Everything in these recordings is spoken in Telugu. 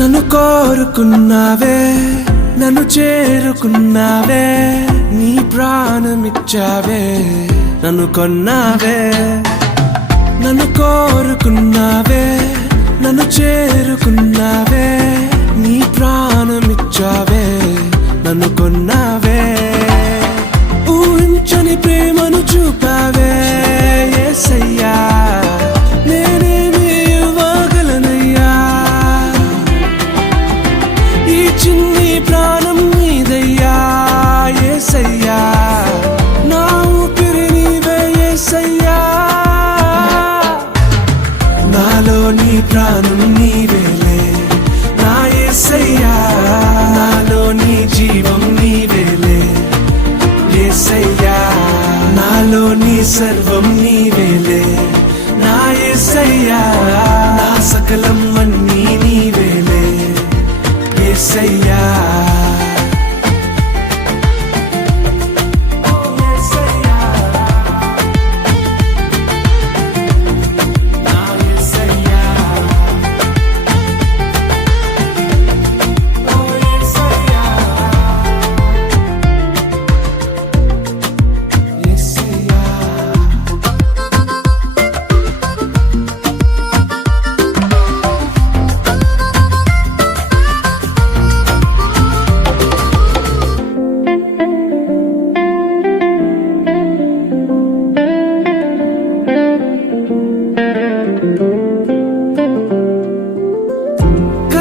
నన్ను కోరుకున్నావే, నన్ను చేరుకున్నావే, నీ ప్రాణమిచ్చావే, నన్ను కొన్నావే. నన్ను కోరుకున్నావే, నన్ను చేరుకున్నావే, నీ ప్రాణమిచ్చావే, నన్ను కొన్నావే. ఊహించని ప్రేమను చూపావే యేసయ్యా, నేనేమి ఇవ్వగలనయ్యా. ఈ చిన్ని ప్రాణం నీదయ్యా యేసయ్యా, నా ఊపిరి నీవే యేసయ్యా. నాలో నీ ప్రాణం నీవేలే నా యేసయ్యా, నాలో నీ జీవం నీవేలే యేసయ్యా, నాలో నీ సర్వం నీవేలే నా యేసయ్యా, నా సకలం అన్నీ నీవేలే యేసయ్యా.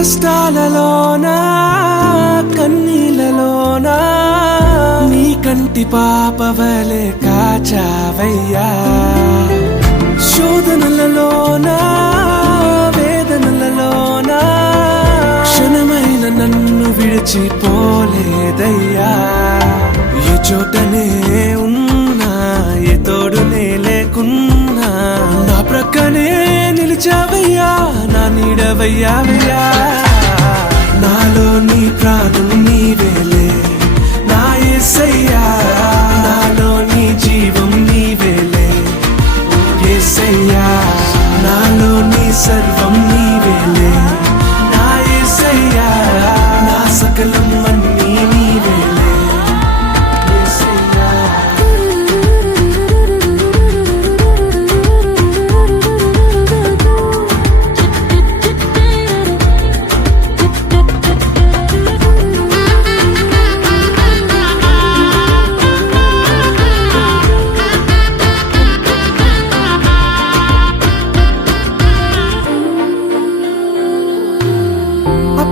కష్టాలలోనా కన్నీళ్ళలోనా నీ కంటి పాపవలే కాచావయ్యా. శోధనలలోనా వేదనలలోనా క్షణమైన నన్ను విడిచిపోలేదయ్యా. ఏ చోటనే ఉన్నా, ఏ తోడునే లేకున్నా, నా ప్రక్కనే నిలిచావయ్యా, నా నీడవయ్యావయ్యా. నాలో నీ ప్రాణం నీవేలే నా యేసయ్యా, నాలో నీ జీవం నీవేలే యేసయ్యా, నాలో నీ సర్వం నీవేలే నా యేసయ్యా, నా సకలం అన్నీ నీవేలే యేసయ్యా.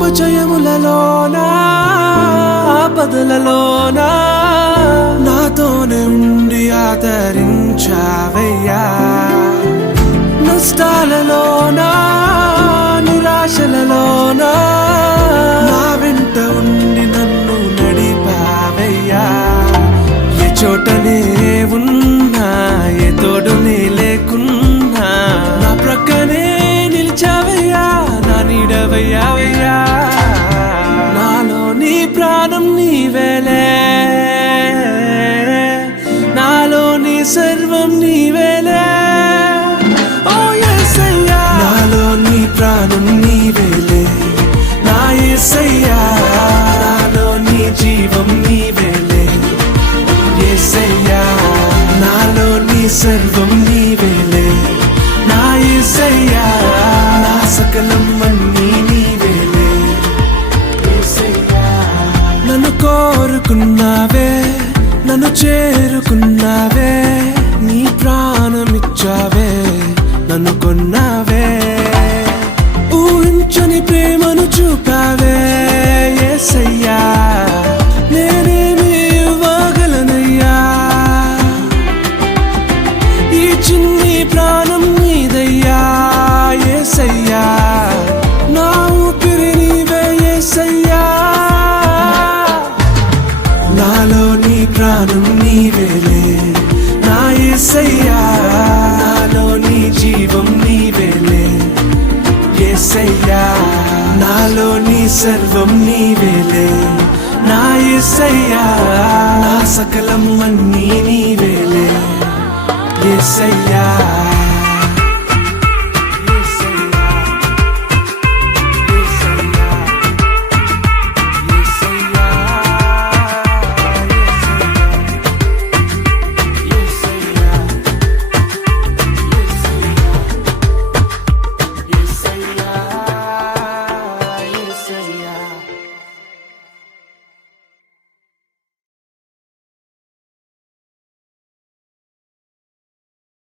అపజయములలోనా ఆపదలలోనా నాతోనే ఉండి ఆదరించావయ్యా. నష్టాలలోనా నిరాశలలోనా నా వెంట ఉండి నన్ను నడిపావయ్యా. ఏ చోటనే ఉన్నా, ఏ తోడునే లేకున్నా, నా ప్రక్కనే నిలిచావయ్యా, నా నీడవయ్యావయ్యా. నాలో నీ ప్రాణం నీవేలే, నాలో నీ సర్వం నీవేలే ఓ యేసయ్యా. నాలో నీ ప్రాణం నీవేలే నా యేసయ్యా, నాలో నీ జీవం నీవేలే యేసయ్యా, నాలో నీ సర్వం నీవేలే నా యేసయ్యా, నా సకలం అన్నీ నీవేలే యేసయ్యా. నన్ను కోరుకున్నావే, నన్ను చేరుకున్నావే, నీ ప్రాణమిచ్చావే, నన్ను కొన్నావే. ఊహించని ప్రేమను చూపావే యేసయ్యా, నేనేమి ఇవ్వగలనయ్యా. ఈ చిన్ని ప్రాణం నీదయ్యా యేసయ్యా, నా ఊపిరి నీవే యేసయ్యా. నాలో నీ ప్రాణం నీవేలే నా యేసయ్యా, నాలో నీ జీవం నీవేలే యేసయ్యా, నాలో నీ సర్వం నీవేలే నా యేసయ్యా, నా సకలం అన్నీ నీవేలే యేసయ్యా.